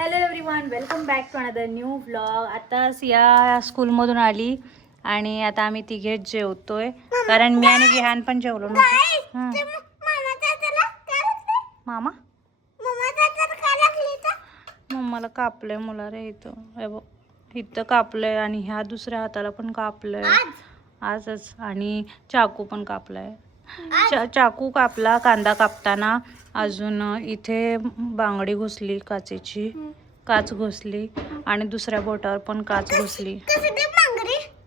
Hello everyone, welcome back to another new vlog. आता सिया स्कूलमधून आली आणि आता आम्ही तिघेच जेवतोय कारण मी आणि विहान पण जेवलो नव्हतो. मामा मम्माला कापलंय मुला रे इथं. हे बघ इथं कापलंय आणि ह्या दुसऱ्या हाताला पण कापलंय आजच. आणि चाकू पण कापलाय. चाकू कापला कांदा कापताना. अजून इथे बांगडी घुसली, काचेची काच घुसली आणि दुसऱ्या बोटावर पण काच घुसली.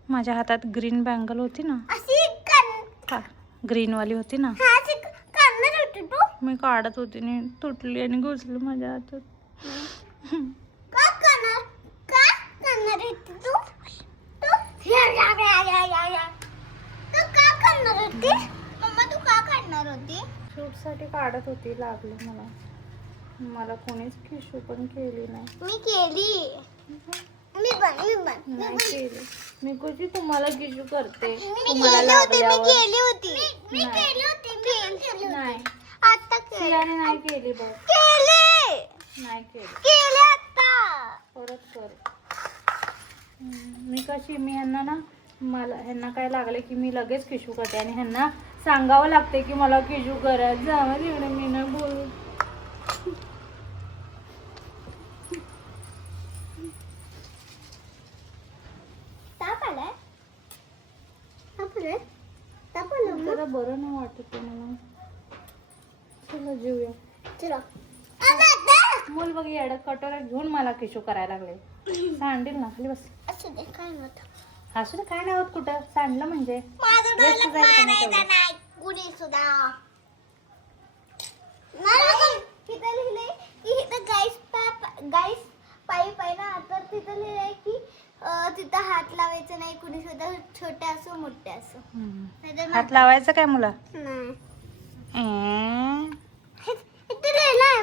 माझ्या हातात ग्रीन बँगल होती ना, ग्रीन वाली होती ना, मी काढत होती आणि तुटली आणि घुसली माझ्या हातात. शूट साठी काढत होती, लागलं मला कोणीच खिशू पण केली नाही. मी केली. नाही केली. मी कशी तुम्हाला खिशू करते. तुम्हाला लागल्यावर नाही आता सियाने नाही केली बघ. नाही केली. आता परत कर. मी कशी ह्यांना ह्यांना काय लागले की मी लगेच खिशू करते आणि ह्यांना सांगावं लागते की मला खिशू करायचं. जावं एवढं मी नाही बोलू. जरा बरं नाही वाटत मला. चला जेऊया. मूल बघ येडं कटोरा घेऊन मला किशू करायला लागले. सांडील ना खाली बस. असू दे काय नाही होत. कुठं सांडलं म्हणजे तिथं हात लावायचं नाही कुणी सुद्धा, छोटे असो मोठे असो. हात लावायचं काय मुला?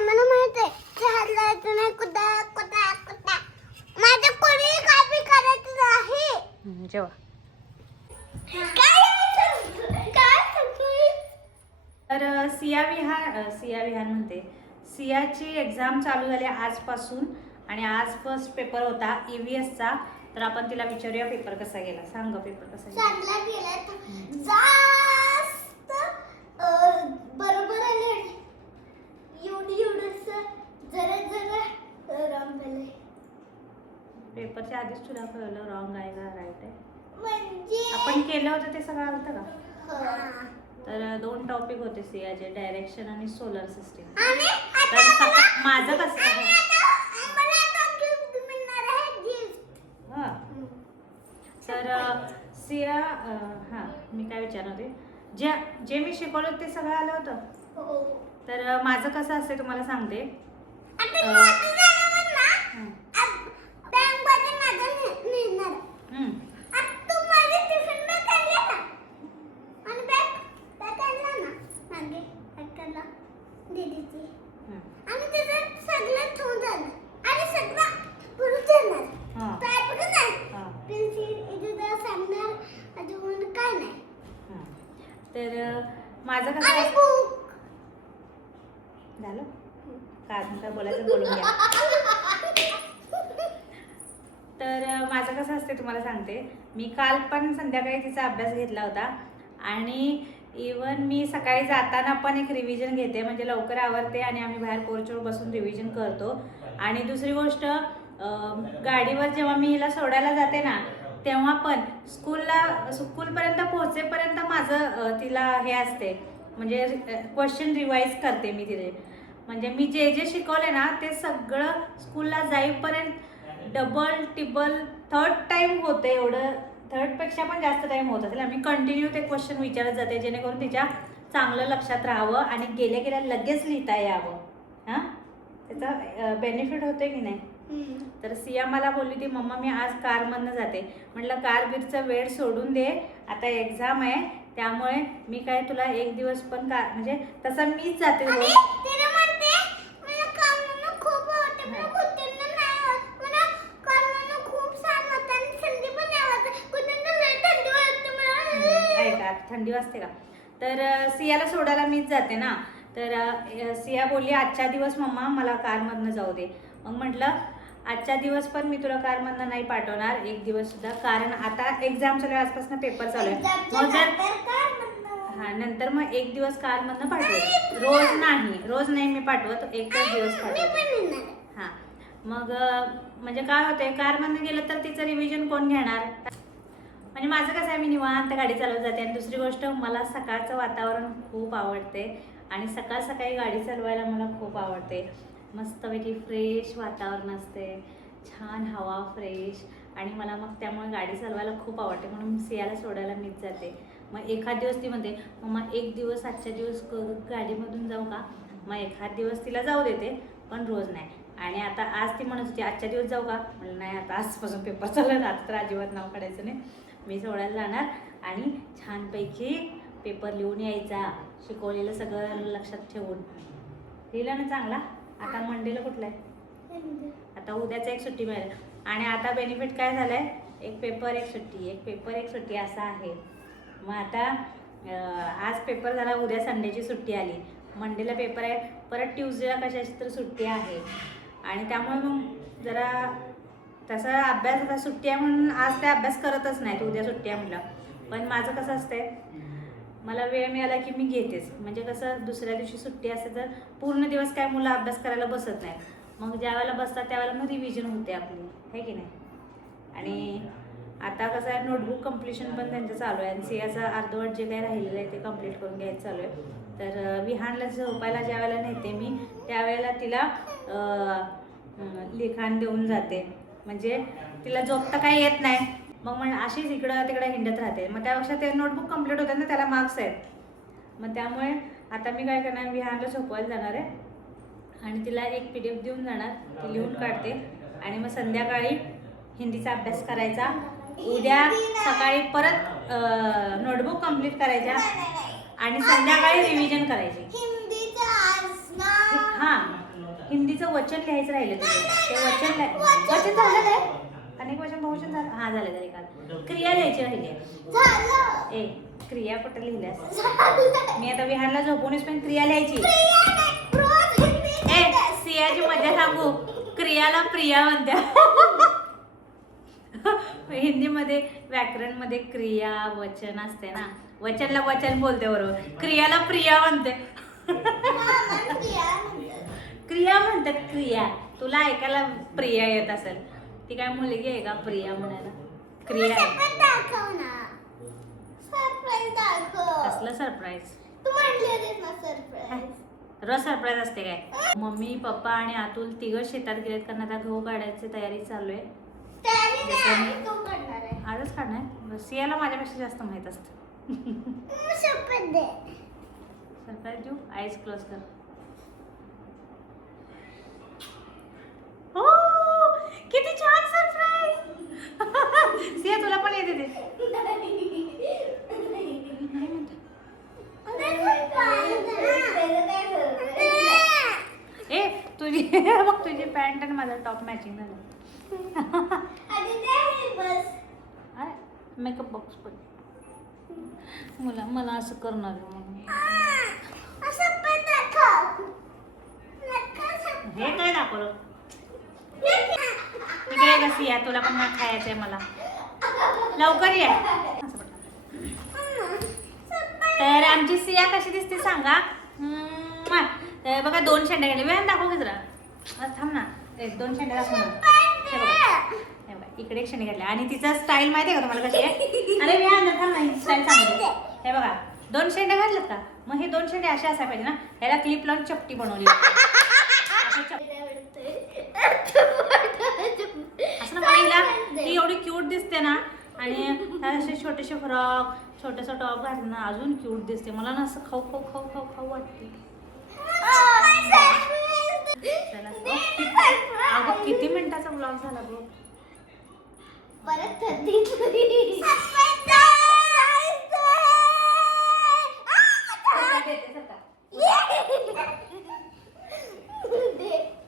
मला माहित आहे हात लावायचं नाही. माझ्या कोणी कॉपी करायचं नाही. जेव्हा तर सिया विहान म्हणते. सियाची एक्झाम चालू झाली आजपासून आणि आज फर्स्ट पेपर होता EVS चा. तर आपण तिला विचारूया पेपर कसा गेला. सांग पेपर कसा गेला. चांगला गेला. जास्त बरोबर आले. एवढंस जरा रॉंग झालंय. पेपरच्या आधीच तुला कळलं रॉंग आहे का राईट आहे. म्हणजे आपण केलं होतं ते सगळं आलं का? तर 2 टॉपिक होते सियाचे, डायरेक्शन आणि सोलर सिस्टीम. तर माझं कसं आहे तर सिया मी काय विचारणार होते, जे मी शिकवलं ते सगळं आलं होतं. तर माझं कसं असते तुम्हाला सांगते. तर माझं कसं झालं काय बोलायचं बोलून घ्या. तर माझं कसं असते तुम्हाला सांगते. मी काल पण संध्याकाळी तिचा अभ्यास घेतला होता आणि इवन मी सकाळी जाताना पण एक रिव्हिजन घेते. म्हणजे लवकर आवरते आणि आम्ही बाहेर पोर्चवर बसून रिव्हिजन करतो. आणि दुसरी गोष्ट, गाडीवर जेव्हा मी हिला सोडायला जाते ना तेव्हा पण स्कूलपर्यंत पोहोचेपर्यंत माझं तिला हे असते. म्हणजे क्वेश्चन रिवाईज करते मी तिथे. म्हणजे मी जे शिकवले ना ते सगळं स्कूलला जाईपर्यंत डबल टिबल थर्ड टाइम होते. एवढं थर्डपेक्षा पण जास्त टाइम होत असेल. आम्ही कंटिन्यू ते क्वेश्चन विचारत जाते जेणेकरून तिच्या चांगलं लक्षात राहावं आणि गेल्या लगेच लिहिता यावं. त्याचा बेनिफिट होते की नाही. तर सिया मला बोलली ती मम्मा मी आज कारमधनं जाते. म्हटलं कार बिरचा वेळ सोडून दे, आता एक्झाम आहे त्यामुळे मी काय तुला एक दिवस पण म्हणजे तसं मीच जाते. थंडी वाजते का? तर सियाला सोडायला मीच जाते ना. तर सिया बोलली आजच्या दिवस मम्मा मला कारमधनं जाऊ दे. मग म्हटलं आजच्या दिवस पण मी तुला कारमधनं नाही पाठवणार एक दिवस सुद्धा, कारण आता एक्झाम चालू आहे, आजपासून पेपर चालू आहे. मग जर हा नंतर मग एक दिवस कारमधनं पाठवत, रोज नाही मी पाठवत, एकच दिवस पाठवत. हा मग म्हणजे काय होतंय, कारमधनं गेलं तर तिचं रिव्हिजन कोण घेणार. म्हणजे माझं कसं आहे, मी निवांत गाडी चालवत जाते. आणि दुसरी गोष्ट, मला सकाळचं वातावरण खूप आवडते आणि सकाळी गाडी चालवायला मला खूप आवडते. मस्तपैकी फ्रेश वातावरण असते, छान हवा फ्रेश, आणि मला मग त्यामुळे गाडी चालवायला खूप आवडते. म्हणून सियाला सोडायला मीच जाते. मग एखाद दिवस ती म्हणते मम्मा एक दिवस आजच्या दिवस गाडीमधून जाऊ का, मग एखाद दिवस तिला जाऊ देते, पण रोज नाही. आणि आता आज ती म्हणत होती आजच्या दिवस जाऊ का, म्हणलं नाही आता आजपासून पेपर चालू आहे, आता तर अजिबात नाव काढायचं नाही. मी सोडायला जाणार आणि छानपैकी पेपर लिहून यायचा, शिकवलेलं सगळं लक्षात ठेवून. लिहिलं ना चांगला. आता मंडेला कुठला आहे, आता उद्याचा एक सुट्टी मिळेल. आणि आता बेनिफिट काय झालं आहे, एक पेपर एक सुट्टी, एक पेपर एक सुट्टी असं आहे. मग आता आज पेपर झाला, उद्या संडेची सुट्टी आली, मंडेला पेपर आहे, परत ट्यूजडेला कशाची तर सुट्टी आहे. आणि त्यामुळे मग जरा तसा अभ्यास, आता सुट्टी आहे म्हणून आज ते अभ्यास करतच नाहीत, उद्या सुट्टी आहे म्हटलं. पण माझं कसं असतंय, मला वेळ मिळाला की मी घेतेच. म्हणजे कसं दुसऱ्या दिवशी सुट्टी असते तर पूर्ण दिवस काय मुलं अभ्यास करायला बसत नाहीत, मग ज्या वेळेला बसतात त्यावेळेला मग रिव्हिजन होते आपली, आहे की नाही. आणि आता कसं आहे, नोटबुक कम्प्लिशन पण त्यांचं चालू आहे, आणि सियाचं अर्धवट जे काही राहिलेलं आहे ते कम्प्लीट करून घ्यायचं चालू आहे. तर विहानला झोपायला ज्या वेळेला नेते मी, त्यावेळेला तिला लिखाण देऊन जाते. म्हणजे तिला झोपता काही येत नाही, मग अशीच इकडं तिकडं हिंडत राहते. मग त्यापेक्षा ते नोटबुक कम्प्लीट होते ना, त्याला मार्क्स आहेत. मग त्यामुळे आता मी काय करणार, विहानला झोपवायला जाणार आहे आणि तिला एक PDF देऊन जाणार, ती लिहून काढते. आणि मग संध्याकाळी हिंदीचा अभ्यास करायचा, उद्या सकाळी परत नोटबुक कम्प्लीट करायच्या आणि संध्याकाळी रिव्हिजन करायची. हां, हिंदीचं वचन लिहायचं राहिलं तुझं, ते वचन झालं काय, अनेक वचन बहुवचन झालं. हां झालं काल. क्रिया लिहायची राहिली. क्रिया कुठं लिहिल्यास, मी आता विहानला झोपूनच पण क्रिया लिहायची. सियाची मजा सांगू, क्रियाला प्रिया म्हणत्या. हिंदीमध्ये व्याकरणमध्ये क्रिया वचन असते ना, वचनला वचन बोलते बरोबर, क्रियाला प्रिया म्हणते. क्रिया म्हणतात, क्रिया. तुला ऐकायला प्रिया येत असेल, ती काय मुलगी आहे का प्रिया म्हणायला. क्रिया कसलं सरप्राईज, रोज सरप्राईज असते काय. मम्मी पप्पा आणि अतुल तिघं शेतात गेलेत, कारण आता गहू काढायची तयारी चालू आहे. आजच काढणार, सियाला माझ्यापेक्षा जास्त माहित असतं. सरप्राईज देऊ, आईज क्लोज कर. हो किती छान सरप्राईज. सिया तुला पण येते ते. तुझी बघ, तुझी पॅन्ट आणि माझा टॉप मॅचिंग झालं. मेकअप बॉक्स पण मला असं करणार हे काय दाखवलं. इकडे कशी या, तुला पण खायचंय मला, लवकर ये. तर आमची सिया कशी दिसते सांगा. बघा 2 शेंड्या गेले, वेळ दाखव की जरा, थांब ना, 2 शेंड्या दाखव ना. इकडे एक शेंडी घातली आणि तिचा स्टाईल माहिती आहे का तुम्हाला कशी आहे. अरे मी थांब ना, स्टाईल सांगते. हे बघा 2 शेंड्या घातल्यात का, मग हे 2 शेंडे असे असायला पाहिजे ना, ह्याला क्लिप लावून चपटी बनवली. असं ना मला ती एवढी क्यूट दिसते ना, आणि असे छोटेसे फ्रॉक छोटेसा टॉप घातलं ना अजून क्यूट दिसते. मला ना असं खाऊ खाऊ खाऊ खाऊ खाऊ वाटते. अगं किती मिनिटाचा ब्लॉग झाला बघ. परत